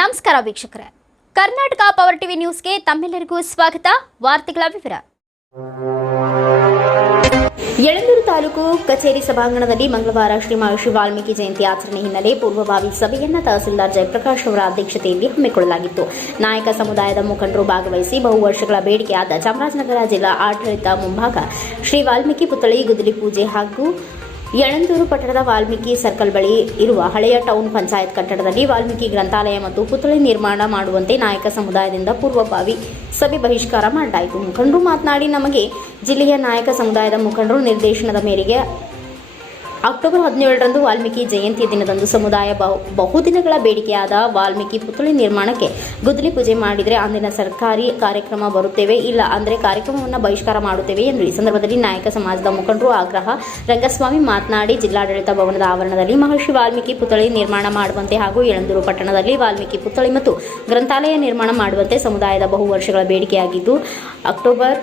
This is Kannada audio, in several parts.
ನಮಸ್ಕಾರ ವೀಕ್ಷಕರೇ. ಕರ್ನಾಟಕ ಪವರ್ ಟಿವಿ ನ್ಯೂಸ್ಗೆ ತಮ್ಮೆಲ್ಲರಿಗೂ ಸ್ವಾಗತ. ವಾರ್ತೆಗಳ ವಿವರ. ಯಳಂದೂರು ತಾಲೂಕು ಕಚೇರಿ ಸಭಾಂಗಣದಲ್ಲಿ ಮಂಗಳವಾರ ಶ್ರೀ ಮಹರ್ಷಿ ವಾಲ್ಮೀಕಿ ಜಯಂತಿ ಆಚರಣೆ ಹಿನ್ನೆಲೆ ಪೂರ್ವಭಾವಿ ಸಭೆಯನ್ನ ತಹಸೀಲ್ದಾರ್ ಜಯಪ್ರಕಾಶ್ ಅವರ ಅಧ್ಯಕ್ಷತೆಯಲ್ಲಿ ಹಮ್ಮಿಕೊಳ್ಳಲಾಗಿತ್ತು. ನಾಯಕ ಸಮುದಾಯದ ಮುಖಂಡರು ಭಾಗವಹಿಸಿ ಬಹು ವರ್ಷಗಳ ಬೇಡಿಕೆಯಾದ ಚಾಮರಾಜನಗರ ಜಿಲ್ಲಾ ಆಡಳಿತ ಮುಂಭಾಗ ಶ್ರೀ ವಾಲ್ಮೀಕಿ ಪುತ್ಥಳಿ, ಗುದ್ದಲಿ ಪೂಜೆ ಹಾಗೂ ಯಳಂದೂರು ಪಟ್ಟಣದ ವಾಲ್ಮೀಕಿ ಸರ್ಕಲ್ ಬಳಿ ಇರುವ ಹಳೆಯ ಟೌನ್ ಪಂಚಾಯತ್ ಕಟ್ಟಡದಲ್ಲಿ ವಾಲ್ಮೀಕಿ ಗ್ರಂಥಾಲಯ ಮತ್ತು ಪುತ್ಥಳಿ ನಿರ್ಮಾಣ ಮಾಡುವಂತೆ ನಾಯಕ ಸಮುದಾಯದಿಂದ ಪೂರ್ವಭಾವಿ ಸಭೆ ಬಹಿಷ್ಕಾರ ಮಾಡಲಾಯಿತು ಮುಖಂಡರು ಮಾತನಾಡಿ, ನಮಗೆ ಜಿಲ್ಲೆಯ ನಾಯಕ ಸಮುದಾಯದ ಮುಖಂಡರು ನಿರ್ದೇಶನದ ಮೇರೆಗೆ ಅಕ್ಟೋಬರ್ ಹದಿನೇಳರಂದು ವಾಲ್ಮೀಕಿ ಜಯಂತಿ ದಿನದಂದು ಸಮುದಾಯ ಬಹು ಬಹುದಿನಗಳ ಬೇಡಿಕೆಯಾದ ವಾಲ್ಮೀಕಿ ಪುತ್ಥಳಿ ನಿರ್ಮಾಣಕ್ಕೆ ಗುದ್ದಲಿ ಪೂಜೆ ಮಾಡಿದರೆ ಅಂದಿನ ಸರ್ಕಾರಿ ಕಾರ್ಯಕ್ರಮ ಬರುತ್ತೇವೆ, ಇಲ್ಲ ಅಂದರೆ ಕಾರ್ಯಕ್ರಮವನ್ನು ಬಹಿಷ್ಕಾರ ಮಾಡುತ್ತೇವೆ ಎಂದು ಈ ಸಂದರ್ಭದಲ್ಲಿ ನಾಯಕ ಸಮಾಜದ ಮುಖಂಡರು ಆಗ್ರಹ ರಂಗಸ್ವಾಮಿ ಮಾತನಾಡಿ, ಜಿಲ್ಲಾಡಳಿತ ಭವನದ ಆವರಣದಲ್ಲಿ ಮಹರ್ಷಿ ವಾಲ್ಮೀಕಿ ಪುತ್ಥಳಿ ನಿರ್ಮಾಣ ಮಾಡುವಂತೆ ಹಾಗೂ ಯಳಂದೂರು ಪಟ್ಟಣದಲ್ಲಿ ವಾಲ್ಮೀಕಿ ಪುತ್ಥಳಿ ಮತ್ತು ಗ್ರಂಥಾಲಯ ನಿರ್ಮಾಣ ಮಾಡುವಂತೆ ಸಮುದಾಯದ ಬಹು ವರ್ಷಗಳ ಬೇಡಿಕೆಯಾಗಿದ್ದು, ಅಕ್ಟೋಬರ್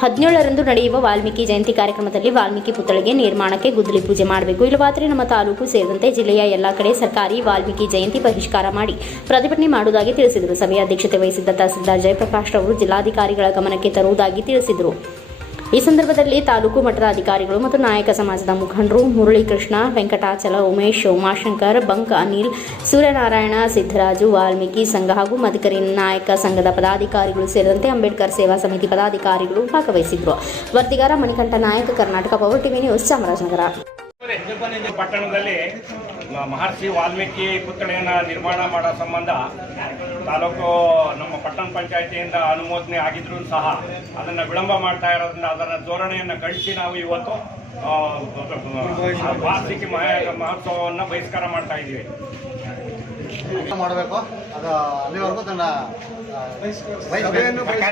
ಹದಿನೇಳರಂದು ನಡೆಯುವ ವಾಲ್ಮೀಕಿ ಜಯಂತಿ ಕಾರ್ಯಕ್ರಮದಲ್ಲಿ ವಾಲ್ಮೀಕಿ ಪುತ್ಥಳಿಗೆ ನಿರ್ಮಾಣಕ್ಕೆ ಗುದ್ದಲಿ ಪೂಜೆ ಮಾಡಬೇಕು. ಇಲ್ಲವಾದರೆ ನಮ್ಮ ತಾಲೂಕು ಸೇರಿದಂತೆ ಜಿಲ್ಲೆಯ ಎಲ್ಲ ಕಡೆ ಸರ್ಕಾರಿ ವಾಲ್ಮೀಕಿ ಜಯಂತಿ ಬಹಿಷ್ಕಾರ ಮಾಡಿ ಪ್ರತಿಭಟನೆ ಮಾಡುವುದಾಗಿ ತಿಳಿಸಿದರು. ಸಭೆಯ ಅಧ್ಯಕ್ಷತೆ ವಹಿಸಿದ್ದ ತಹಸೀಲ್ದಾರ್ ಜಯಪ್ರಕಾಶ್ ರವರು ಜಿಲ್ಲಾಧಿಕಾರಿಗಳ ಗಮನಕ್ಕೆ ತರುವುದಾಗಿ ತಿಳಿಸಿದರು. ಈ ಸಂದರ್ಭದಲ್ಲಿ ತಾಲೂಕು ಮಟ್ಟದ ಅಧಿಕಾರಿಗಳು ಮತ್ತು ನಾಯಕ ಸಮಾಜದ ಮುಖಂಡರು ಮುರಳೀಕೃಷ್ಣ, ವೆಂಕಟಾಚಲ, ಉಮೇಶ್, ಉಮಾಶಂಕರ್, ಬಂಕ್ ಅನಿಲ್, ಸೂರ್ಯನಾರಾಯಣ ಸಿದ್ದರಾಜು ವಾಲ್ಮೀಕಿ ಸಂಘ ಹಾಗೂ ಮಧುಕರಿ ನಾಯಕ ಸಂಘದ ಪದಾಧಿಕಾರಿಗಳು ಸೇರಿದಂತೆ ಅಂಬೇಡ್ಕರ್ ಸೇವಾ ಸಮಿತಿ ಪದಾಧಿಕಾರಿಗಳು ಭಾಗವಹಿಸಿದ್ರು. ವರದಿಗಾರ Manikanta Nayaka, Karnataka power TV news Chamarajanagar. Maharshi Valmiki ಪುತ್ಥಳಿಯನ್ನು ನಿರ್ಮಾಣ ಮಾಡೋ ಸಂಬಂಧ ತಾಲೂಕು ನಮ್ಮ ಪಟ್ಟಣ ಪಂಚಾಯಿತಿಯಿಂದ ಅನುಮೋದನೆ ಆಗಿದ್ರೂ ಸಹ ಅದನ್ನು ವಿಳಂಬ ಮಾಡ್ತಾ ಇರೋದ್ರಿಂದ ಅದರ ಧೋರಣೆಯನ್ನು ಕಳಿಸಿ ನಾವು ಇವತ್ತು ವಾರ್ಷಿಕ ಮಹೋತ್ಸವವನ್ನು ಬಹಿಷ್ಕಾರ ಮಾಡ್ತಾ ಇದ್ದೀವಿ. ಮಾಡಬೇಕು? ಅದು ಅಲ್ಲಿವರೆಗೂ ತನ್ನ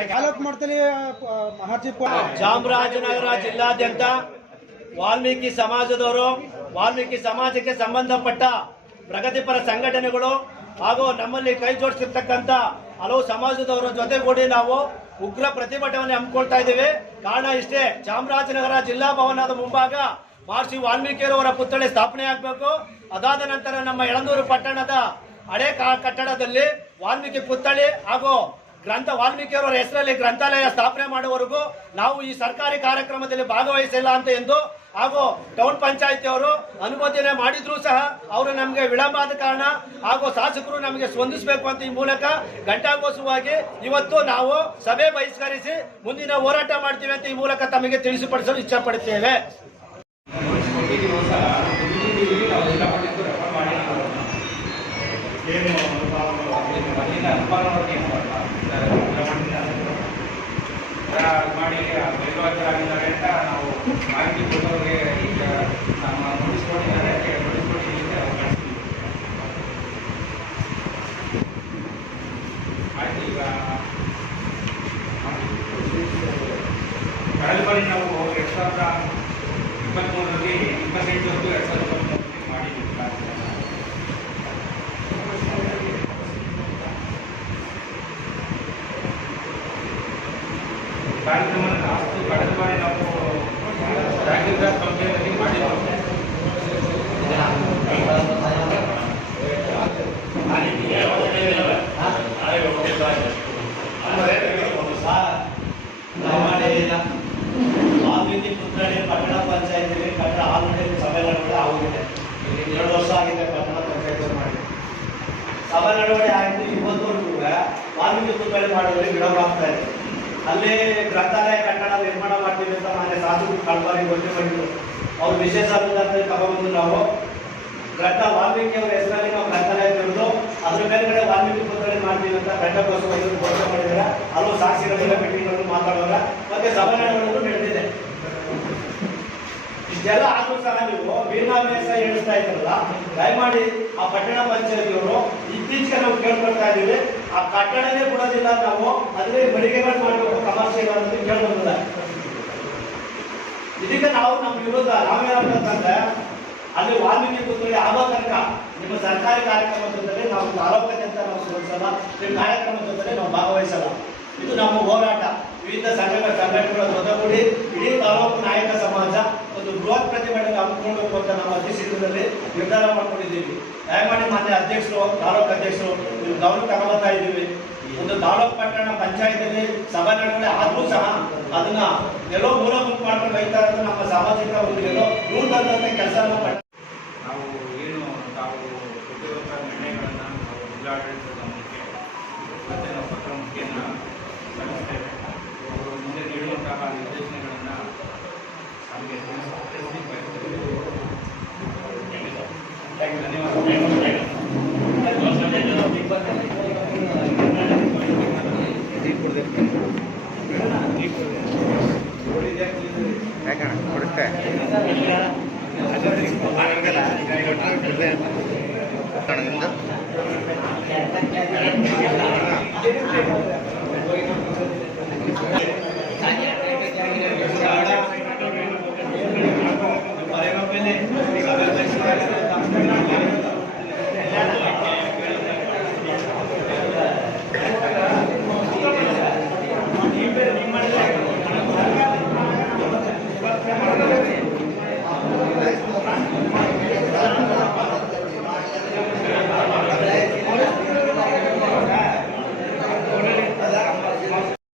ತಾಲೂಕು ಮಟ್ಟದಲ್ಲಿ ಮಹರ್ಜಿ ಚಾಮರಾಜನಗರ ಜಿಲ್ಲಾದ್ಯಂತ ವಾಲ್ಮೀಕಿ ಸಮಾಜದವರು ವಾಲ್ಮೀಕಿ ಸಮಾಜಕ್ಕೆ ಸಂಬಂಧಪಟ್ಟ ಪ್ರಗತಿಪರ ಸಂಘಟನೆಗಳು ಹಾಗೂ ನಮ್ಮಲ್ಲಿ ಕೈ ಜೋಡಿಸಿರ್ತಕ್ಕಂಥ ಹಲವು ಸಮಾಜದವರ ಜೊತೆಗೂಡಿ ನಾವು ಉಗ್ರ ಪ್ರತಿಭಟನೆ ಹಮ್ಮಿಕೊಳ್ತಾ ಇದ್ದೀವಿ. ಕಾರಣ ಇಷ್ಟೇ, ಚಾಮರಾಜನಗರ ಜಿಲ್ಲಾ ಭವನದ ಮುಂಭಾಗ ಮಹರ್ಷಿ ವಾಲ್ಮೀಕಿಯವರ ಪುತ್ಥಳಿ ಸ್ಥಾಪನೆ ಆಗಬೇಕು. ಅದಾದ ನಂತರ ನಮ್ಮ ಯಳಂದೂರು ಪಟ್ಟಣದ ಹಳೆ ಕಟ್ಟಡದಲ್ಲಿ ವಾಲ್ಮೀಕಿ ಪುತ್ಥಳಿ ಹಾಗೂ ಗ್ರಂಥ ವಾಲ್ಮೀಕಿಯವರ ಹೆಸರಲ್ಲಿ ಗ್ರಂಥಾಲಯ ಸ್ಥಾಪನೆ ಮಾಡುವವರೆಗೂ ನಾವು ಈ ಸರ್ಕಾರಿ ಕಾರ್ಯಕ್ರಮದಲ್ಲಿ ಭಾಗವಹಿಸಿಲ್ಲ ಅಂತ ಎಂದು ಹಾಗೂ ಟೌನ್ ಅವರು ಅನುಮೋದನೆ ಮಾಡಿದ್ರು ಸಹ ಅವರು ನಮಗೆ ವಿಳಂಬ ಆದ ಕಾರಣ ಹಾಗೂ ಶಾಸಕರು ನಮಗೆ ಸ್ಪಂದಿಸಬೇಕು ಅಂತ ಈ ಮೂಲಕ ಘಂಟಾಘೋಷವಾಗಿ ಇವತ್ತು ನಾವು ಸಭೆ ಬಹಿಷ್ಕರಿಸಿ ಮುಂದಿನ ಹೋರಾಟ ಮಾಡ್ತೀವಿ ಅಂತ ಈ ಮೂಲಕ ತಮಗೆ ತಿಳಿಸಿಪಡಿಸಲು ಇಚ್ಛಪಡುತ್ತೇವೆ. ಮಾಡಿ ನಿರ್ವಾಹಕರಾಗಿದ್ದಾರೆ ಅಂತ ನಾವು ಮಾಹಿತಿ ಕೊಟ್ಟವರಿಗೆ ಈಗ ನಮ್ಮ ನೋಡಿಸ್ಕೊಂಡಿದ್ದಾರೆ ಬಾರಿ ನಾವು ಎರಡು ಸಾವಿರದ ಇಪ್ಪತ್ತ್ಮೂರರಲ್ಲಿ ಇಪ್ಪತ್ತೆಂಟರವರೆಗೂ ಎರಡು ಸಾವಿರದ ಇಪ್ಪತ್ತ್ಮೂರರಲ್ಲಿ ಮಾಡಿದ್ದೀವಿ ಕಾರ್ಯಕ್ರಮ. ಕಾರ್ಯಕ್ರಮ ಲಾಸ್ಟ್ ಕಳೆದ ಬಾರಿ ನಾವು ಜಾಗೃತ ಸಂಸ್ಥೆಯಲ್ಲಿ ಮಾಡಿದ್ದೀವಿ ವಾಲ್ಮೀಕಿ ಪುತ್ಥಳಿ ಪಟ್ಟಣ ಪಂಚಾಯತಿಗೆ ಕಟ್ಟಡ ಆಲ್ರೆಡಿ ಸಭೆ ನಡವಳಿಕೆ ಆಗಿದೆ ಎರಡು ವರ್ಷ ಆಗಿದೆ ಪಟ್ಟಣ ಪಂಚಾಯತ್ ಮಾಡಿ ಸಭೆ ನಡವಳಿಕೆ ಆಗಿದೆ ಇವತ್ತವರೆಗೂ ವಾಲ್ಮೀಕಿ ಪುತ್ಥಳಿ ಮಾಡೋದ್ರಲ್ಲಿ ವಿಳಂಬ ಆಗ್ತಾ ಇದೆ ಅಲ್ಲಿ ಗ್ರಂಥಾಲಯ ಕಟ್ಟಡ ನಿರ್ಮಾಣ ಮಾಡ್ತೀವಿ ಅಂತ ಮಾನ್ಯ ಶಾಸಕರು ಕಳ್ಬಾರಿ ಘೋಷಣೆ ಮಾಡಿದ್ರು ಅವ್ರು ವಿಶೇಷ ಅನುದಾನ ತಗೊಂಡ್ಬಂದು ನಾವು ಗ್ರಂಥ ವಾಲ್ಮೀಕಿ ಅವರ ಹೆಸರಲ್ಲಿ ನಾವು ಗ್ರಂಥಾಲಯ ತೆರೆದು ಅದ್ರ ಮೇಲ್ಗಡೆ ವಾಲ್ಮೀಕಿ ಪುತ್ಥಳಿ ಮಾಡ್ತೀವಿ ಅಂತ ಘಟಕೋತ್ಸವ ಘೋಷಣೆ ಮಾಡಿದ್ದಾರೆ. ಹಲವು ಸಾಕ್ಷಿಗಳಿಂದ ಮೀಟಿಂಗ್ಗಳನ್ನು ಮಾತಾಡುವಾಗ ಮತ್ತೆ ಸಮ್ಮೇಳನಗಳನ್ನು ನಡೆದಿದೆ. ಇಷ್ಟೆಲ್ಲ ಆದ್ರೂ ಸಹ ನೀವು ಭೀಮಾಭ್ಯಾಸ ಹೇಳಿಸ್ತಾ ಇದ್ರಲ್ಲ ದಯಮಾಡಿ ಆ ಪಟ್ಟಣ ಪಂಚಾಯತಿಯವರು ಇತ್ತೀಚೆಗೆ ನಾವು ಕೇಳ್ಕೊಳ್ತಾ ಇದ್ದೀವಿ. ಆ ಕಟ್ಟಡನೇ ಕೊಡೋದಿಲ್ಲ ನಾವು ಅದೇ ಮಳಿಗೆಗಳು ಮಾಡಬೇಕು, ಕಮರ್ಷಿಯಲ್ ಅನ್ನೋದು ಕೇಳ್ಬಂದಿಲ್ಲ. ಇದಕ್ಕೆ ನಾವು ನಮ್ಮ ವಿರೋಧ ನಾವೇನಂತಂದ್ರೆ ಅಲ್ಲಿ ವಾಲ್ಮೀಕಿ ಪುತ್ಥಳಿ ಯಾವ ತನಕ ನಿಮ್ಮ ಸರ್ಕಾರಿ ಕಾರ್ಯಕ್ರಮದಲ್ಲಿ ನಾವು ಅಂತ ನಾವು ಸೋಲಿಸಲ್ಲ ನಿಮ್ಮ ಕಾರ್ಯಕ್ರಮದಲ್ಲಿ ನಾವು ಭಾಗವಹಿಸಲ್ಲ. ಇದು ನಮ್ಮ ಹೋರಾಟ. ವಿವಿಧ ಸಂಘಗಳ ಸಂಘಟನೆಗಳ ಜೊತೆಗೂಡಿ ಇಡೀ ತಾಲೂಕು ನಾಯಕ ಸಮಾಜ ಒಂದು ಬೃಹತ್ ಪ್ರತಿಭಟನೆ ಹಮ್ಮಿಕೊಳ್ಬೇಕು ಅಂತ ನಮ್ಮ ಅಧ್ಯಕ್ಷರಲ್ಲಿ ನಿರ್ಧಾರ ಮಾಡ್ಕೊಂಡಿದ್ದೀವಿ. ದಯಮಾಡಿ ಮಾನ್ಯ ಅಧ್ಯಕ್ಷರು, ತಾಲೂಕು ಅಧ್ಯಕ್ಷರು, ನೀವು ಗೌರವ ತಗೊಳ್ತಾ ಇದ್ದೀವಿ. ಒಂದು ತಾಲೂಕು ಪಟ್ಟಣ ಪಂಚಾಯತಿಯಲ್ಲಿ ಸಭೆ ನಡೆದರೆ ಆದರೂ ಸಹ ಅದನ್ನ ಎಲ್ಲೋ ಮೂಲ ಗುಂಪು ಮಾಡ್ಕೊಂಡು ಬೈತಾರೆ ನಮ್ಮ ಸಾಮಾಜಿಕ ಒಂದು ಎಲ್ಲೋ ನೂತನ ಕೆಲಸ ನಾವು ಏನು ತಾವು ಕೊಟ್ಟಿರುವಂಥ ನಿರ್ಣಯಗಳನ್ನು ನಾವು ಜಿಲ್ಲಾಡಳಿತದ ಗಮನಕ್ಕೆ ಮತ್ತೆ ನಾವು ಪತ್ರ ಮುಖೇನ ಸಲ್ಲಿಸ್ತೇವೆ ಅವರು ಮುಂದೆ ನೀಡುವಂತಹ ನಿರ್ದೇಶನಗಳನ್ನು ನಮಗೆ ತಿಳಿಸಿ ಬಯಸ್ತೇವೆ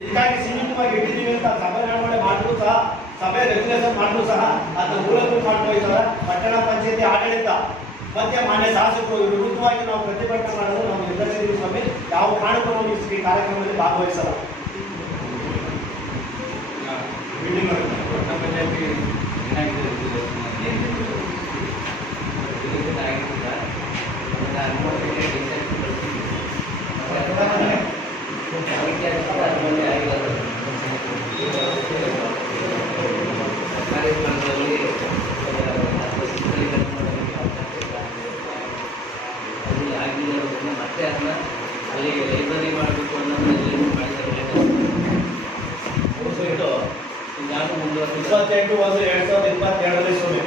ಹೀಗಾಗಿ ಸೀಮಿತವಾಗಿ ಇಟ್ಟಿದ್ದೀವಿ ಅಂತ ಸಭೆ ನಿರ್ವಹಣೆ ಮಾಡಿದ್ರು ಸಹ ಸಭೆ ರೆಗ್ಯುಲೇಷನ್ ಮಾಡಿದ್ರು ಸಹ ಮೂಲಕ ಮಾಡ್ಕೊಳ್ತಾರ ಪಟ್ಟಣ ಪಂಚಾಯತಿ ಆಡಳಿತ ಮತ್ತೆ ಮಾನ್ಯ ಶಾಸಕರು ವಿರುದ್ಧವಾಗಿ ನಾವು ಪ್ರತಿಭಟನೆ ಮಾಡಲು ನಾವು ನಿರ್ಧರಿಸಿದ್ವಿ ಸ್ವಾಮಿ. ಯಾವ ಕಾರಣಕ್ಕೂ ಈ ಕಾರ್ಯಕ್ರಮದಲ್ಲಿ ಭಾಗವಹಿಸಲ್ಲ? ಬಿಲ್ಡಿಂಗ್ ಪಂಚಾಯತಿ ಏನಾಗಿದೆ ಮತ್ತೆ ಅದನ್ನ ಅಲ್ಲಿ ಲೈಬ್ರರಿ ಮಾಡಬೇಕು ಅನ್ನೋದು ಮಾಡಿದ್ದಾರೆ ಇದು ಇದಾಗೂ ಮುಂದುವರೆದ ಇಪ್ಪತ್ತೆಂಟು ಒಂದು ಎರಡ್ ಸಾವಿರದ ಇಪ್ಪತ್ತೆರಡರಲ್ಲಿ ಸುಮ್ಮನೆ.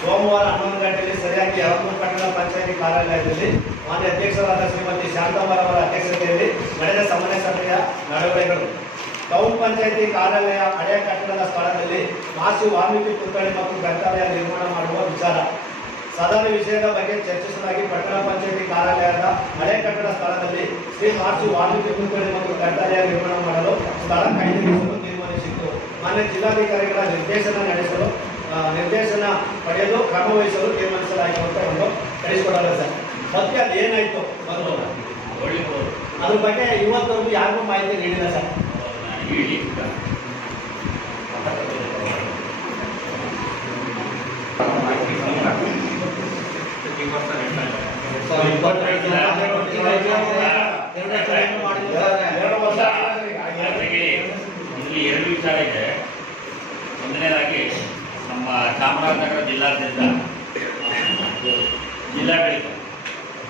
ಸೋಮವಾರ ಹನ್ನೊಂದು ಗಂಟೆಯಲ್ಲಿ ಸರಿಯಾಗಿ ಯಾವತ್ತೂರು ಪಟ್ಟಣ ಪಂಚಾಯತಿ ಕಾರ್ಯಾಲಯದಲ್ಲಿ ಮಾನ್ಯ ಅಧ್ಯಕ್ಷರಾದ ಶ್ರೀಮತಿ ಶಾಂತಮ್ಮರ ಅವರ ಅಧ್ಯಕ್ಷತೆಯಲ್ಲಿ ನಡೆದ ಸಮನ್ವಯ ಸಭೆಯ ನಡವಳಿಕೆಗಳು ಟೌನ್ ಪಂಚಾಯಿತಿ ಕಾರ್ಯಾಲಯ, ಹಳೆಯ ಕಟ್ಟಡದ ಸ್ಥಳದಲ್ಲಿ ಮಾಸಿ ವಾಲ್ಮೀಕಿ ಪುತ್ಥಳಿ ಮತ್ತು ಗ್ರಂಥಾಲಯ ನಿರ್ಮಾಣ ಮಾಡುವ ವಿಚಾರ. ಸದನ ವಿಷಯದ ಬಗ್ಗೆ ಚರ್ಚಿಸಲಾಗಿ ಪಟ್ಟಣ ಪಂಚಾಯತಿ ಕಾರ್ಯಾಲಯದ ಹಳೆ ಕಟ್ಟಡ ಸ್ಥಳದಲ್ಲಿ ಶ್ರೀ ಮಾಸಿ ವಾಲ್ಮೀಕಿ ಪುತ್ಥಳಿ ಮತ್ತು ಗ್ರಂಥಾಲಯ ನಿರ್ಮಾಣ ಮಾಡಲು ಸ್ಥಳ ಕಾಯ್ದಿರಿಸಲು ತೀರ್ಮಾನಿಸಿತ್ತು. ಮಾನ್ಯ ಜಿಲ್ಲಾಧಿಕಾರಿಗಳ ನಿರ್ದೇಶನ ನಡೆಸಲು ನಿರ್ದೇಶನ ಪಡೆಯಲು ಕ್ರಮ ವಹಿಸಲು ಅಂತ ಒಂದು ಕಳಿಸ್ಕೊಡಲ್ಲ ಸರ್. ಮತ್ತೆ ಅದು ಏನಾಯ್ತು ಬಂದು ಅದ್ರ ಬಗ್ಗೆ ಇವತ್ತವರೆಗೂ ಯಾರಿಗೂ ಮಾಹಿತಿ ನೀಡಿಲ್ಲ ಸರ್. ಇಲ್ಲಿ ಎರಡು ವಿಚಾರ ಇದೆ ಒಂದನೇದಾಗಿ ನಮ್ಮ ಚಾಮರಾಜನಗರ ಜಿಲ್ಲಾದ್ಯಂತ ಜಿಲ್ಲಾಡಳಿತ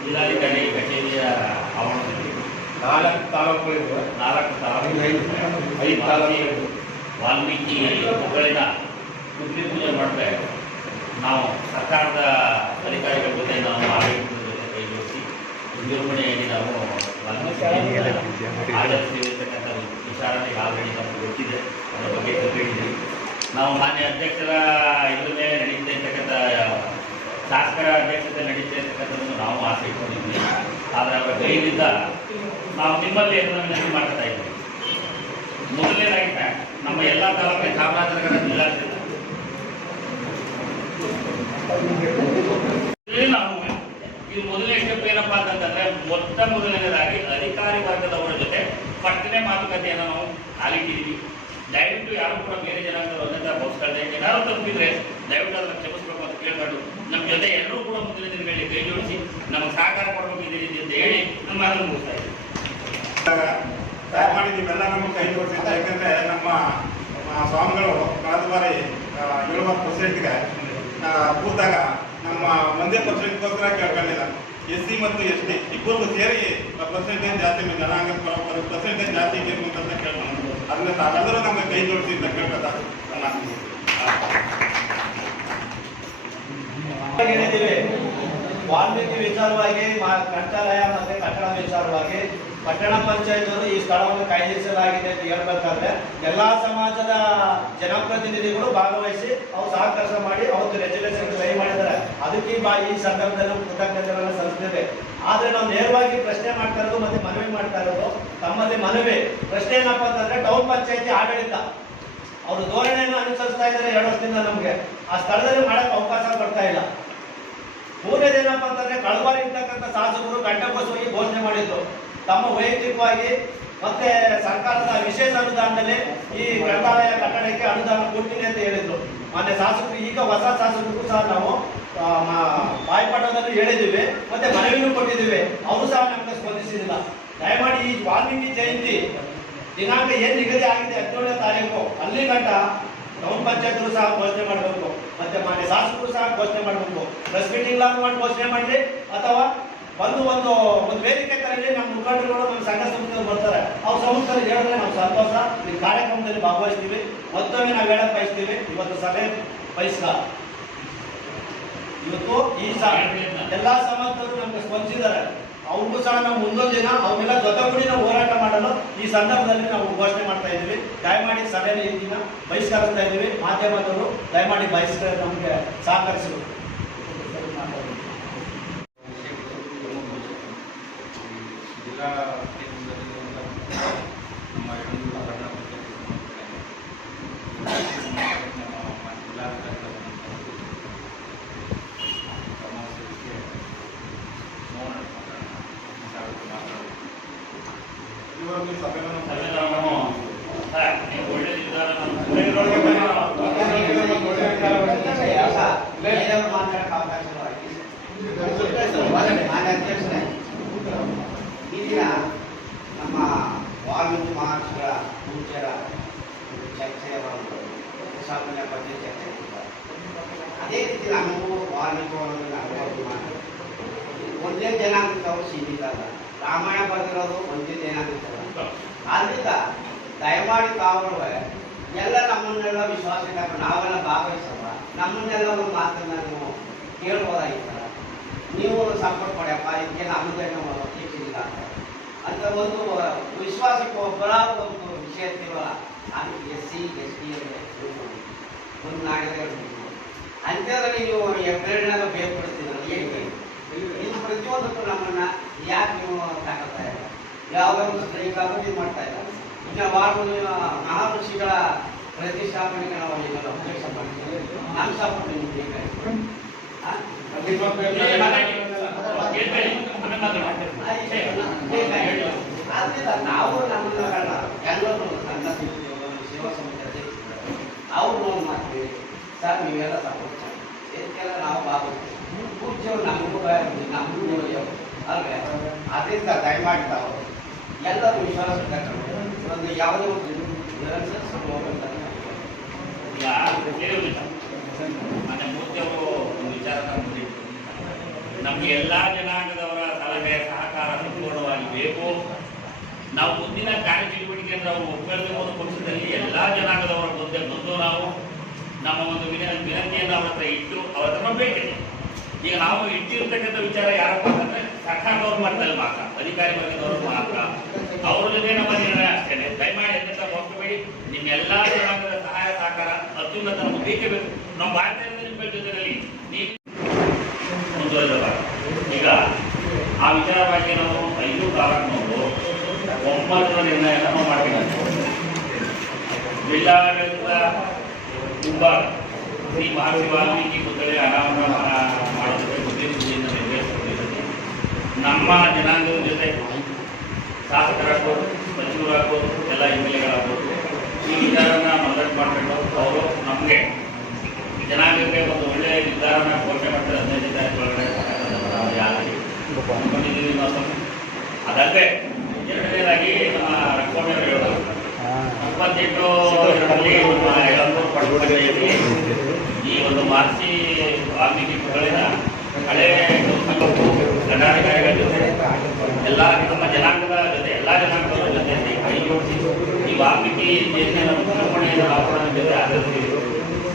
ಜಿಲ್ಲಾಧಿಕಾರಿ ನಾಲ್ಕು ತಾಲೂಕುಗಳಿವೆ ನಾಲ್ಕು ತಾಲೂಕು ಐದು. ತಾಲೂಕು ವಾಲ್ಮೀಕಿ ಮಕ್ಕಳಿನ ಪುತ್ರಿ ಪೂಜೆ ಮಾಡಿದ್ರೆ ನಾವು ಸರ್ಕಾರದ ಅಧಿಕಾರಿಗಳ ಜೊತೆ ನಾವು ಆಡಳಿತದ ಜೊತೆ ಕೈ ಜೋಡಿಸಿ ವಿಜೃಂಭಣೆಯಾಗಿ ನಾವು ಆಡಳಿತಕ್ಕಂಥ ವಿಚಾರಣೆ ಆಲ್ರೆಡಿ ನಮಗೆ ಗೊತ್ತಿದೆ. ಅದರ ಬಗ್ಗೆ ತಿಳ್ಕೊಂಡಿದ್ದೀವಿ. ನಾವು ಮಾನ್ಯ ಅಧ್ಯಕ್ಷರ ಇದ್ರ ಮೇಲೆ ನಡೀತಾ ಇರ್ತಕ್ಕಂಥ, ಶಾಸಕರ ಅಧ್ಯಕ್ಷತೆ ನಡೀತಾ ಇರ್ತಕ್ಕಂಥದ್ದನ್ನು ನಾವು ಆಸೆ ಇಟ್ಕೊಂಡಿದ್ವಿ ಆದರೆ ಅವರ ಕೈಯಿಂದ ನಾವು ನಿಮ್ಮಲ್ಲಿ ಅದನ್ನು ವಿನಂತಿ ಮಾಡ್ತಾ ಇದ್ದೀವಿ. ಮೊದಲನೇದಾಗಿ ನಮ್ಮ ಎಲ್ಲ ತಾಲೂಕಿನ ಚಾಮರಾಜನಗರ ಜಿಲ್ಲಾಡಳಿತ ನಾವು ಇದು ಮೊದಲನೇ ಸ್ಟೆಪ್ ಏನಪ್ಪಾ ಅಂತಂದ್ರೆ ಮೊತ್ತ ಮೊದಲನೇದಾಗಿ ಅಧಿಕಾರಿ ವರ್ಗದವರ ಜೊತೆ ಪಟ್ಟನೆ ಮಾತುಕತೆಯನ್ನು ನಾವು ಆಲಿಟ್ಟಿದ್ದೀವಿ. ದಯವಿಟ್ಟು ಯಾರು ಕೂಡ ಬೇರೆ ಜನಾಂಗದವರು ಅದನ್ನ ಬಹುಸ್ಕೊಳ್ದೆ ಏನಾದ್ರು ತಪ್ಪಿದ್ರೆ ದಯವಿಟ್ಟು ಅದನ್ನು ಕ್ಷಮಿಸಬೇಕು ಅಂತ ಕೇಳ್ಕೊಂಡು ನಮ್ಮ ಜೊತೆ ಎಲ್ಲರೂ ಕೂಡ ಮುಂದಿನ ದಿನಗಳಲ್ಲಿ ಕೈ ಜೋಡಿಸಿ ನಮಗೆ ಸಹಕಾರ ಕೊಡಬೇಕು ಇದೇ ರೀತಿ ಅಂತ ಹೇಳಿ ನಮ್ಮ ಮಾತನ್ನು ಮುಗಿಸ್ತಾ ಇದ್ದೀವಿ. ದಯಮಾಡಿ ನೀವೆಲ್ಲ ನಮಗೆ ಕೈ ಕೊಡ್ತಿದ್ದ, ಯಾಕಂದ್ರೆ ನಮ್ಮ ಸ್ವಾಮಿಗಳು ಕಳೆದ ಬಾರಿ ಏಳುವತ್ತು ಪರ್ಸೆಂಟ್ಗೆ ಕೂತಾಗ ನಮ್ಮ ಒಂದೇ ಪರ್ಸೆಂಟ್ಗೋಸ್ಕರ ಕೇಳ್ಕೊಂಡಿಲ್ಲ. ಎಸ್ ಸಿ ಮತ್ತು ಎಸ್ ಟಿ ಇಬ್ಬರಿಗೂ ಸೇರಿ ಪರ್ಸೆಂಟೇಜ್ ಜಾಸ್ತಿ ಜನಾಂಗ ಪರ್ಸೆಂಟೇಜ್ ಜಾಸ್ತಿ ಇರಬೇಕು ಅಂತ ಕೇಳ್ಕೊಂಡು ಅದನ್ನ ತಾವೆಲ್ಲರೂ ನಮಗೆ ಕೈ ಜೋಡಿಸಿ ಅಂತ ಕೇಳ್ಕೊತ ವಾಲ್ಮೀಕಿ ವಿಚಾರವಾಗಿ ಗ್ರಂಥಾಲಯ ಮತ್ತೆ ಕಟ್ಟಡ ವಿಚಾರವಾಗಿ ಪಟ್ಟಣ ಪಂಚಾಯತ್ ಅವರು ಈ ಸ್ಥಳವನ್ನು ಕಾಯ್ದಿರಿಸಲಾಗಿದೆ ಅಂತ ಹೇಳ್ಬೇಕಾದ್ರೆ ಎಲ್ಲಾ ಸಮಾಜದ ಜನಪ್ರತಿನಿಧಿಗಳು ಭಾಗವಹಿಸಿ ಅವ್ರು ಸಹಕಾರ ಮಾಡಿ ಅವತ್ತು ರೆಜುಲೇಷನ್ ಸಹಿ ಮಾಡಿದ್ದಾರೆ. ಅದಕ್ಕೆ ಈ ಸಂದರ್ಭದಲ್ಲಿ ಕೃತಜ್ಞತೆಗಳನ್ನ ಸಲ್ಲಿಸ್ತೇವೆ ಆದ್ರೆ ನಾವು ನೇರವಾಗಿ ಪ್ರಶ್ನೆ ಮಾಡ್ತಾ ಇರೋದು ಮತ್ತೆ ಮನವಿ ಮಾಡ್ತಾ ಇರೋದು ತಮ್ಮಲ್ಲಿ ಮನವಿ. ಪ್ರಶ್ನೆ ಏನಪ್ಪ ಅಂತಂದ್ರೆ ಟೌನ್ ಪಂಚಾಯತಿ ಆಡಳಿತ. ಅವರು ಧೋರಣೆಯನ್ನು ಅನುಸರಿಸ್ತಾ ಇದ್ದಾರೆ ಎರಡು ವರ್ಷದಿಂದ ನಮಗೆ. ಆ ಸ್ಥಳದಲ್ಲಿ ಮಾಡಕ್ಕೆ ಅವಕಾಶ ಕೊಡ್ತಾ ಇಲ್ಲ. ಮೂರನೇದೇನಪ್ಪ ಅಂತಂದ್ರೆ ಕಳವಾರಿ ಇರ್ತಕ್ಕಂಥ ಶಾಸಕರು ಘಂಟಕೋಶವಾಗಿ ಘೋಷಣೆ ಮಾಡಿದ್ರು ತಮ್ಮ ವೈಯಕ್ತಿಕವಾಗಿ ಮತ್ತೆ ಸರ್ಕಾರದ ವಿಶೇಷ ಅನುದಾನದಲ್ಲಿ ಈ ಗ್ರಂಥಾಲಯ ಕಟ್ಟಡಕ್ಕೆ ಅನುದಾನ ಕೊಡ್ತೀನಿ ಅಂತ ಹೇಳಿದ್ರು. ಮತ್ತೆ ಶಾಸಕರು, ಈಗ ಹೊಸ ಶಾಸಕರಿಗೂ ಸಹ ನಾವು ಬಾಯ್ಪಾಠದಲ್ಲಿ ಹೇಳಿದ್ದೀವಿ. ಮತ್ತೆ ಮನವಿನೂ ಕೊಟ್ಟಿದ್ದೀವಿ. ಅವರು ಸಹ ನಮಗೆ ಸ್ಪಂದಿಸಿಲ್ಲ. ದಯಮಾಡಿ ಈ ವಾಲ್ಮೀಕಿ ಜಯಂತಿ ದಿನಾಂಕ ಏನು ನಿಗದಿ ಆಗಿದೆ ಹದಿನೇಳನೇ ತಾರೀಕು, ಅಲ್ಲಿ ಗಂಟ ಟೌನ್ ಪಂಚಾಯತ್ರು ಸಹ ಘೋಷಣೆ ಮಾಡಬೇಕು. ಮತ್ತೆ ಮಾನ್ಯ ಶಾಸಕರು ಸಹ ಘೋಷಣೆ ಮಾಡಬೇಕು. ಪ್ರೆಸ್ ಮೀಟಿಂಗ್ ಮಾಡಿ ಘೋಷಣೆ ಮಾಡಲಿ, ಅಥವಾ ಬಂದು ಒಂದು ಒಂದು ವೇದಿಕೆ ತರಲಿ ನಮ್ಮ ಮುಖಂಡರುಗಳು, ನಮ್ಮ ಸಂಘ ಸಂಸ್ಥೆಗಳು ಬರ್ತಾರೆ. ಅವ್ರ ಸಂಸ್ಥೆ ಹೇಳಿದ್ರೆ ನಾವು ಸಂತೋಷ. ಈ ಕಾರ್ಯಕ್ರಮದಲ್ಲಿ ಭಾಗವಹಿಸ್ತೀವಿ. ಮತ್ತೊಮ್ಮೆ ನಾವು ಹೇಳಕ್ ಬಯಸ್ತೀವಿ. ಇವತ್ತು ಸಭೆ ಬಯಸ್ಕ ಇವತ್ತು ಈ ಎಲ್ಲಾ ಸಮಾಜದವರು ನಮ್ಗೆ ಸ್ಪಂದಿಸಿದ್ದಾರೆ. ಅವ್ರಿಗೂ ಸಹ ನಾವು ಮುಂದೊಂದು ದಿನ ಅವ್ರಿಗೆಲ್ಲ ಜೊತೆಗೂಡಿ ನಾವು ಹೋರಾಟ ಮಾಡಲು ಈ ಸಂದರ್ಭದಲ್ಲಿ ನಾವು ಘೋಷಣೆ ಮಾಡ್ತಾ ಇದ್ದೀವಿ. ದಯಮಾಡಿ ಸಭೆಯಲ್ಲಿ ಈ ದಿನ ಬಹಿಷ್ಕರಿಸ್ತಾ ಇದ್ದೀವಿ. ಮಾಧ್ಯಮದವರು ದಯಮಾಡಿ ಬಹಿಷ್ಕಾರ ನಮಗೆ ಸಹಕರಿಸಬೇಕು ಜಿಲ್ಲಾ ಕೇಂದ್ರದಲ್ಲಿ ನಮ್ಮ ಎರಡು ಪಟ್ಟಣ ಪಂಚಾಯತ್ ನಮ್ಮ ಜಿಲ್ಲಾಧಿಕಾರಿಗಳು ಸಮಾಜಕ್ಕೆ ಮೌನ ಮಾತಾಡೋದು ಇವಾಗ ಈ ಸಭೆಯನ್ನು ಸಭೆ ನಾವು ಸರ್, ನೀವು ಒಳ್ಳೆ ನಿರ್ಧಾರ ನಮ್ಮ ಈ ದಿನ ನಮ್ಮ ವಾಲ್ಮೀಕಿ ಮಹರ್ಷಿಗಳ ಪೂಜ್ಯರ ಒಂದು ಚರ್ಚೆಯ ಒಂದು ಸಾಮಾನ್ಯ ಬಗ್ಗೆ ಚರ್ಚೆ. ಅದೇ ರೀತಿ ನಮಗೂ ವಾಲ್ಮೀಕಿ ಅವರನ್ನು ನಾವು ಮಾಡಿ ಒಂದೇ ಜನಾಂಗದವರು ಸೀಮಿತ ಅಲ್ಲ. ರಾಮಾಯಣ ಬರೆದಿರೋದು ಒಂದೇ ಜನಾಂಗದಲ್ಲ ಆದ್ರಿಂದ ದಯಮಾಡಿ ತಾವು ಎಲ್ಲ ನಮ್ಮನ್ನೆಲ್ಲ ವಿಶ್ವಾಸ ತಗೊಂಡು ನಾವೆಲ್ಲ ಭಾಗವಹಿಸಲ್ಲ ನಮ್ಮನ್ನೆಲ್ಲ ಒಂದು ಮಾತನ್ನ ನೀವು ಕೇಳ್ಬೋದಾಗಿತ್ತಲ್ಲ? ನೀವು ಸಪೋರ್ಟ್ ಮಾಡ್ಯಪ್ಪ ಇದಕ್ಕೆ ನಮ್ಮದೇ ಹೆಚ್ಚಿಲ್ಲ ಅಂತ. ಒಂದು ವಿಶ್ವಾಸಕ್ಕೆ ಒಬ್ಬರ ಒಂದು ವಿಷಯ ಇರ್ತೀವಲ್ಲ, ಅದು ಎಸ್ ಸಿ ಎಸ್ ಟಿ ಒಂದು ನಾಡಿದ ಅಂಥದ್ರಲ್ಲಿ ನೀವು ಪ್ರೇರಣೆಗೆ ಬೇರ್ಪಡ್ತೀರಲ್ಲ ಹೇಗೆ ಇದು ಪ್ರತಿಯೊಂದಕ್ಕೂ ನಮ್ಮನ್ನ ಯಾಕೆ ನೀವು ತಾಕತ್ತಾ ಇಲ್ಲ. ಯಾವುದೋ ಒಂದು ಸ್ಟ್ರೈಕಾಗೂ ಇದು ಮಾಡ್ತಾ ಇಲ್ಲ. ಈಗ ವಾಲ್ಮೀಕಿ ಮಹಾಋಷಿಗಳ ಪ್ರತಿಷ್ಠಾಪನೆಗೆ ನಾವು ಈಗ ಮಾಡ್ತೀವಿ ಸಪೋರ್ಟ್ ನಿಮ್ಗೆ ಬೇಕಾಗಿತ್ತು. ಆದ್ರಿಂದ ನಾವು ನಮ್ಮನ್ನ ಎಲ್ಲರೂ ಸಂಘ ಸೇವಾ ಅವ್ರು ನೋವು ಮಾಡ್ತೀವಿ. ಸರ್, ನೀವೆಲ್ಲ ಸಪೋರ್ಟ್ ಮಾಡಿ. ಇದಕ್ಕೆಲ್ಲ ನಾವು ಭಾಗವಹಿಸ್ತೀವಿ ಪೂಜ್ಯವ್ರು ನಮಗೂ ನಮಗೂ ಅಲ್ವೇ? ಅದರಿಂದ ದಯಮಾಡಿ ತಾವು ಎಲ್ಲರೂ ವಿಶ್ವಾಸ ಒಂದು ಯಾವುದೋ ಒಂದು ಈಗ ಅವರು ನಮಗೆ ಎಲ್ಲಾ ಜನಾಂಗದವರ ಸಲಹೆ, ಸಹಕಾರ ಸಂಪೂರ್ಣವಾಗಿ ಬೇಕು. ನಾವು ಮುಂದಿನ ಕಾರ್ಯಚಟುವಟಿಕೆಯನ್ನು ನಾವು ಅವರು ಅನ್ನೋ ಪಕ್ಷದಲ್ಲಿ ಎಲ್ಲಾ ಜನಾಂಗದವರ ಮುಂದೆ ಬಂದು ನಾವು ನಮ್ಮ ಒಂದು ವಿನ, ವಿನಂತಿಯನ್ನು ಅವ್ರ ಹತ್ರ ಇಟ್ಟು ಅವ್ರ ಹತ್ರ ಈಗ ನಾವು ಇಟ್ಟಿರ್ತಕ್ಕಂಥ ವಿಚಾರ ಯಾರಪ್ಪ ಅಂತಂದ್ರೆ ಸರ್ಕಾರದವ್ರ ಮಾಡ್ತಾರೆ ಮಾತ್ರ, ಅಧಿಕಾರಿ ವರ್ಗದವರು ಮಾತ್ರ. ಅವ್ರ ಜೊತೆ ನಮ್ಮ ನಿರ್ಣಯ ಅಷ್ಟೇನೆ ದಯಮಾಡಿ ಎಂತ ಹೋಗ್ಬೇಡಿ ನಿಮ್ಮೆಲ್ಲ ಜನಾಂಗದ ಸಹಾಯ, ಸಹಕಾರ, ಅತ್ಯುನ್ನತ ನಮಗೆ ಬೇಕೇ ಬೇಕು. ನಮ್ಮ ಭಾರತದ ನಿಮ್ಮ ಜೊತೆಯಲ್ಲಿ. ನೀವು ಮುಂದುವರೆದ. ಈಗ ಆ ವಿಚಾರವಾಗಿ ನಾವು ಒಂಬತ್ತರ ನಿರ್ಣಯ ನಮ್ಮ ಮಾಡಬೇಕು ಜಿಲ್ಲಾಡಳಿತ ತುಂಬ ಶ್ರೀ ಮಹರ್ಷಿ ವಾಲ್ಮೀಕಿ ಪುತ್ಥಳಿ ಅನಾವರಣ ಮಾಡೋದಕ್ಕೆ ಉದ್ದೇಶದಿಂದ ನೆರವೇರಿಸಿಕೊಂಡಿದ್ದಾರೆ ನಮ್ಮ ಜನಾಂಗದ ಜೊತೆ ಶಾಸಕರಾಗ್ಬೋದು, ಸಚಿವರಾಗ್ಬೋದು, ಎಲ್ಲ ಎಂ ಎಲ್ ಎಗಳಾಗ್ಬೋದು ಈ ವಿಚಾರನ ಮಂಡನೆ ಮಾಡಿಕೊಂಡು ಅವರು ನಮಗೆ ಜನಾಂಗಕ್ಕೆ ಒಂದು ಒಳ್ಳೆಯ ನಿರ್ಧಾರನ ಘೋಷಣೆ ಮಾಡ್ತಾರೆ. ಹದಿನೈದು ತಾರೀಕು ಒಳಗಡೆ. ಯಾರಿಗೆ. ಅದಲ್ಲದೆ ಎರಡನೇದಾಗಿ ನಮ್ಮ ಇದರಲ್ಲಿ ನಮ್ಮ ಯಳಂದೂರು ಪಡುಕೋಟೆಯಲ್ಲಿ ಈ ಒಂದು ಮಾರ್ಚಿ ವಾಲ್ಮೀಕಿ ಪುತ್ಥಳಿನ ಹಳೆ ದಂಡಾಧಿಕಾರಿಗಳ ಜೊತೆ ಎಲ್ಲ ನಮ್ಮ ಜನಾಂಗದ ಜೊತೆ ಎಲ್ಲ ಜನಾಂಗದವರ ಜೊತೆ ಈ ವಾಲ್ಮೀಕಿ ಜಯಂತಿಯನ್ನು ನಾವು ಕೂಡ ಜೊತೆ ಆಚರಿಸಿದ್ರು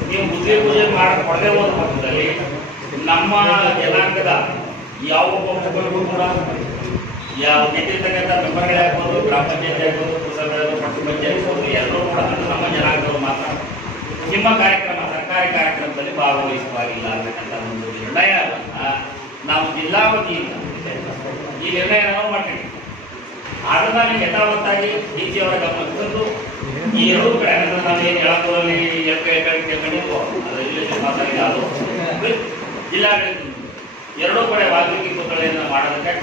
ನೀವು ಬುದ್ಧಿ ಪೂಜೆ ಮಾಡಕ್ ಕೊಡದೆ ಹೋದ ಪಕ್ಷದಲ್ಲಿ ನಮ್ಮ ಜನಾಂಗದ ಯಾವ ಒಬ್ಬ ಕೂಡ ಯಾವ ಗೆದ್ದಿರ್ತಕ್ಕಂಥ ಮೆಂಬರ್ಗಳೇ ಆಗ್ಬೋದು, ಗ್ರಾಮ ಪಂಚಾಯತಿ ಆಗ್ಬೋದು ಪುರಸಭೆ ಎಲ್ಲರೂ ಕೂಡ ನಮ್ಮ ಜನಾಂಗದವರು ಮಾತ್ರ. ನಿಮ್ಮ ಕಾರ್ಯಕ್ರಮ, ಸರ್ಕಾರಿ ಕಾರ್ಯಕ್ರಮದಲ್ಲಿ ಭಾಗವಹಿಸುವಾಗಿಲ್ಲ ಅಂತಕ್ಕಂಥ ಒಂದು ನಿರ್ಣಯವನ್ನ ನಾವು ಜಿಲ್ಲಾ ವತಿಯಿಂದ ಈ ನಿರ್ಣಯ ನಾವು ಮಾಡ್ತೀವಿ. ಅದನ್ನ ನಾವು ಯಥಾವತ್ತಾಗಿ ಡಿ ಸಿ ಅವರ ಗಮನಕ್ಕೆ ತಂದು ಈ ಎರಡೂ ಕಡೆ ಅಂದ್ರೆ ನಾವು ಏನು ಹೇಳೋದ್ರಲ್ಲಿ ಅದರಲ್ಲಿ ಮಾತಾಡಿದ ಜಿಲ್ಲಾಡಳಿತ, ಎರಡೂ ಕಡೆ ವಾಲ್ಮೀಕಿ ಪುತ್ಥಳಿಯನ್ನು ಮಾಡೋದಕ್ಕೆ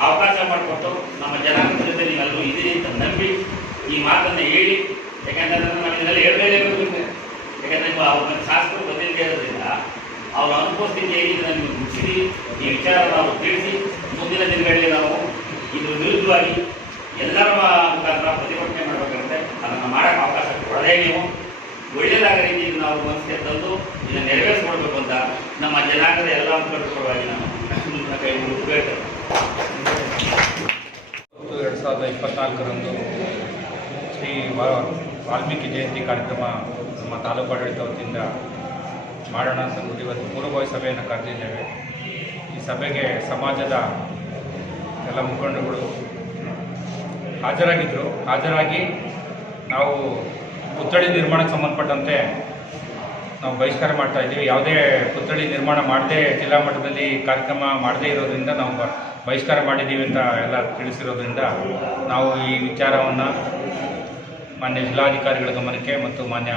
ಅವಕಾಶ ಮಾಡಿಕೊಟ್ಟು ನಮ್ಮ ಜನಾಂಗದ ನೀವೆಲ್ಲರೂ ಇದ್ದೀರಿ ಅಂತ ನಂಬಿ ಈ ಮಾತನ್ನು ಹೇಳಿ. ಯಾಕಂತಂದ್ರೆ ನಾನು ಇದರಲ್ಲಿ ಹೇಳಲೇಬೇಕು ಯಾಕಂದ್ರೆ ನೀವು ಅವ್ರ ಶಾಸಕರು ಬಂದಿದ್ದೇ ಇರೋದ್ರಿಂದ ಅವ್ರ ಅನುಪಸ್ಥಿತಿ ಹೇಗಿದೆ ನಿಮಗೆ ಮುಗಿಸಿರಿ ಈ ವಿಚಾರ ನಾವು ತಿಳಿಸಿ, ಮುಂದಿನ ದಿನಗಳಲ್ಲಿ ನಾವು ಇದ್ರ ವಿರುದ್ಧವಾಗಿ ಎಲ್ಲರ ಮುಖಾಂತರ ಪ್ರತಿಭಟನೆ ಮಾಡಬೇಕಾಗುತ್ತೆ ಅದನ್ನು ಮಾಡೋಕ್ಕೆ ಅವಕಾಶ ಕೊಡದೇ ನೀವು. ಒಳ್ಳೆಯದಾದ ರೀತಿಯಲ್ಲಿ ನಾವು ಮನಸ್ಸಿಗೆ ತಂದು ಇದನ್ನು ನೆರವೇರಿಸ್ಕೊಡ್ಬೇಕು ಅಂತ ನಮ್ಮ ಜನಾಂಗದ ಎಲ್ಲ ಮುಖಂಡರ ಪರವಾಗಿ ನಾನು ಕೈ ಮುಗಿದು ಎರಡು ಸಾವಿರದ ಶ್ರೀ ವಾಲ್ಮೀಕಿ ಜಯಂತಿ ಕಾರ್ಯಕ್ರಮ ನಮ್ಮ ತಾಲೂಕು ಆಡಳಿತ ವತಿಯಿಂದ ಮಾಡೋಣ ಅಂತ ಅಂದ್ಬಿಟ್ಟು ಇವತ್ತು ಪೂರ್ವಭಾವಿ ಸಭೆಯನ್ನು ಕರೆದಿದ್ದೇವೆ. ಈ ಸಭೆಗೆ ಸಮಾಜದ ಎಲ್ಲ ಮುಖಂಡಗಳು ಹಾಜರಾಗಿದ್ದರು ಹಾಜರಾಗಿ ನಾವು ಪುತ್ಥಳಿ ನಿರ್ಮಾಣಕ್ಕೆ ಸಂಬಂಧಪಟ್ಟಂತೆ ನಾವು ಬಹಿಷ್ಕಾರ ಮಾಡ್ತಾ ಇದ್ದೀವಿ. ಯಾವುದೇ ಪುತ್ಥಳಿ ನಿರ್ಮಾಣ ಮಾಡದೇ ಜಿಲ್ಲಾ ಮಟ್ಟದಲ್ಲಿ ಕಾರ್ಯಕ್ರಮ ಮಾಡದೇ ಇರೋದ್ರಿಂದ ನಾವು ಬಹಿಷ್ಕಾರ ಮಾಡಿದ್ದೀವಿ ಅಂತ ಎಲ್ಲ ತಿಳಿಸಿರೋದ್ರಿಂದ ನಾವು ಈ ವಿಚಾರವನ್ನು ಮಾನ್ಯ ಜಿಲ್ಲಾಧಿಕಾರಿಗಳ ಗಮನಕ್ಕೆ ಮತ್ತು ಮಾನ್ಯ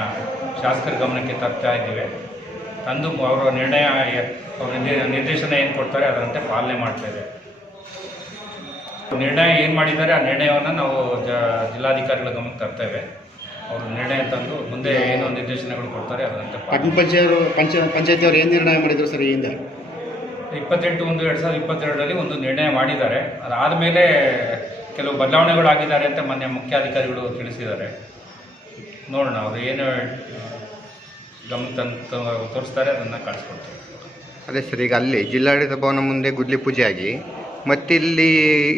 ಶಾಸಕರ ಗಮನಕ್ಕೆ ತರ್ತಾ ಇದ್ದೇವೆ. ತಂದು ಅವರ ನಿರ್ಣಯ, ಅವರ ಅವ್ರ ನಿರ್ದೇ- ನಿರ್ದೇಶನ ಏನು ಕೊಡ್ತಾರೆ ಅದರಂತೆ ಪಾಲನೆ ಮಾಡ್ತಾ ಇದ್ದೇವೆ. ನಿರ್ಣಯ ಏನು ಮಾಡಿದ್ದಾರೆ, ಆ ನಿರ್ಣಯವನ್ನು ನಾವು ಜಿಲ್ಲಾಧಿಕಾರಿಗಳ ಗಮನಕ್ಕೆ ತರ್ತೇವೆ ಅವರು ನಿರ್ಣಯ ತಂದು ಮುಂದೆ ಏನು ನಿರ್ದೇಶನಗಳು ಕೊಡ್ತಾರೆ ಅದರಂತೆ ಪಂಚಾಯತ್ ಪಂಚಾಯತಿಯವರು ಏನು ನಿರ್ಣಯ ಮಾಡಿದ್ರು ಸರ್ ಈ ಹಿಂದೆ? ಇಪ್ಪತ್ತೆಂಟು ಒಂದು ಎರಡು ಸಾವಿರದ ಇಪ್ಪತ್ತೆರಡರಲ್ಲಿ ಒಂದು ನಿರ್ಣಯ ಮಾಡಿದ್ದಾರೆ. ಅದಾದ ಮೇಲೆ ಕೆಲವು ಬದಲಾವಣೆಗಳು ಆಗಿದ್ದಾರೆ ಅಂತ ಮಾನ್ಯ ಮುಖ್ಯಾಧಿಕಾರಿಗಳು ತಿಳಿಸಿದ್ದಾರೆ. ನೋಡೋಣ, ಅವರು ಏನು ಗಮನ ತಂದು ತೋರಿಸ್ತಾರೆ, ಅದನ್ನು ಕಳಿಸ್ಕೊಡ್ತೀವಿ ಅದೇ ಸರ್, ಈಗ ಅಲ್ಲಿ ಜಿಲ್ಲಾಡಳಿತ ಭವನ ಮುಂದೆ ಗುದ್ಲಿ ಪೂಜೆ ಆಗಿ ಮತ್ತಿಲ್ಲಿ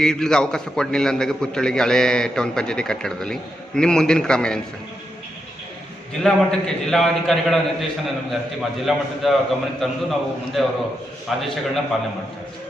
ಇಲ್ಲಿಗೆ ಅವಕಾಶ ಕೊಡಲಿಲ್ಲ ಅಂದಾಗ ಪುತ್ಥಳಿಗೆ ಹಳೆ ಟೌನ್ ಪಂಚಾಯತಿ ಕಟ್ಟಡದಲ್ಲಿ. ನಿಮ್ಮ ಮುಂದಿನ ಕ್ರಮ ಏನು ಸರ್? ಜಿಲ್ಲಾ ಮಟ್ಟಕ್ಕೆ ಜಿಲ್ಲಾಧಿಕಾರಿಗಳ ನಿರ್ದೇಶನ ನಮಗೆ ಅಂತಿಮ. ಜಿಲ್ಲಾ ಮಟ್ಟದ ಗಮನಕ್ಕೆ ತಂದು ನಾವು ಮುಂದೆ ಅವರು ಆದೇಶಗಳನ್ನ ಪಾಲನೆ ಮಾಡ್ತೇವೆ